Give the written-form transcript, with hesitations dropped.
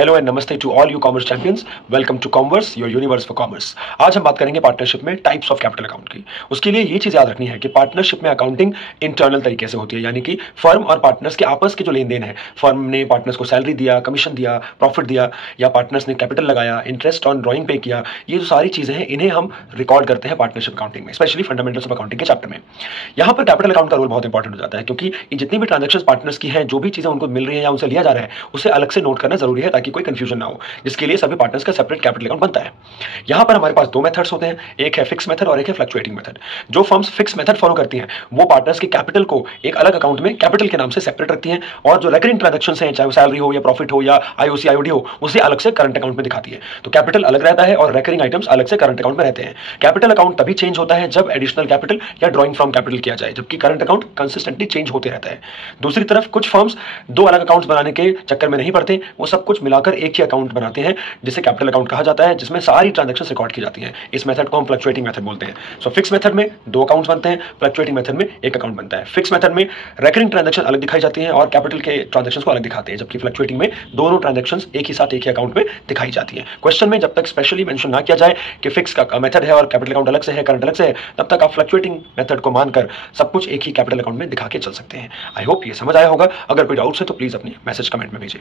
Hello and नमस्ते to all you commerce champions. Welcome to commerce, your universe for commerce. आज हम बात करेंगे पार्टनरशिप में टाइप्स ऑफ कैपिटल अकाउंट की। उसके लिए ये चीज याद रखनी है कि पार्टनरशिप में अकाउंटिंग इंटरनल तरीके से होती है, यानी कि फर्म और पार्टनर्स के आपस के जो लेन देन है, फर्म ने पार्टनर्स को सैलरी दिया, कमीशन दिया, प्रॉफिट दिया, या पार्टनर्स ने कैपिटल लगाया, इंटरेस्ट ऑन ड्रॉइंग पे किया, ये जो सारी चीजें हैं इन्हें हम रिकॉर्ड करते हैं पार्टनरशिप अकाउंटिंग में, स्पेशली फंडामेंटल्स ऑफ अकाउंटिंग के चैप्टर में। यहाँ पर कैपिटल अकाउंट का रोल बहुत इंपॉर्टेंट हो जाता है, क्योंकि ये जितनी भी ट्रांजेक्शन पार्टनर्स की हैं, जो भी चीजें उनको मिल रही है या उनसे लिया जा रहा है, उसे अलग से नोट करना जरूरी है ताकि कोई कंफ्यूजन ना हो, जिसके लिए सभी पार्टनर्स का सेपरेट कैपिटल अकाउंट बनता है। यहां पर हमारे पास दो मेथड्स होते हैं, एक है फिक्स मेथड और एक है फ्लक्चुएटिंग मेथड। जो फर्म्स फिक्स मेथड फॉलो करती हैं वो पार्टनर्स के कैपिटल को एक अलग अकाउंट में कैपिटल के नाम से सेपरेट रखती हैं, और जो रेकरिंग ट्रांजैक्शंस हैं, चाहे वो सैलरी हो या प्रॉफिट हो या आईओसी आईओडी हो, उसे अलग से करंट अकाउंट में दिखाती है। तो कैपिटल अलग रहता है और रेकरिंग आइटम्स अलग से करंट अकाउंट में रहते हैं। कैपिटल अकाउंट तभी चेंज होता है जब एडिशनल कैपिटल या ड्रॉइंग फ्रॉम कैपिटल किया जाए, जबकि करंट अकाउंट कंसिस्टेंटली चेंज होते रहता है। दूसरी तरफ कुछ फर्म्स दो अलग अकाउंट्स बनाने के चक्कर में नहीं पड़ते, वो सब कुछ मिलाकर एक ही अकाउंट बनाते हैं जिसे कैपिटल अकाउंट कहा जाता है, जिसमें सारी ट्रांजैक्शंस रिकॉर्ड की जाती हैं। इस मेथड को हम फ्लक्चुएटिंग मेथड बोलते हैं। सो फिक्स मेथड में दो अकाउंट्स बनते हैं, फ्लक्चुएटिंग मेथड में एक अकाउंट बनता है। फिक्स मेथड में रेकरिंग ट्रांजैक्शन अलग दिखाई जाती हैं और कैपिटल के ट्रांजैक्शंस को अलग दिखाते हैं, जबकि फ्लक्चुएटिंग में दोनों ट्रांजैक्शंस एक ही साथ एक ही अकाउंट में दिखाई जाती हैं। क्वेश्चन में जब तक स्पेशली मेंशन ना किया जाए कि फिक्स का मेथड है और कैपिटल अकाउंट अलग से है, करंट अलग से है, तब तक आप फ्लक्चुएटिंग मेथड को मानकर सब कुछ एक ही कैपिटल अकाउंट में दिखा के चल सकते हैं। आई होप ये समझ आया होगा। अगर कोई डाउट्स है तो प्लीज अपनी मैसेज कमेंट में भेजें।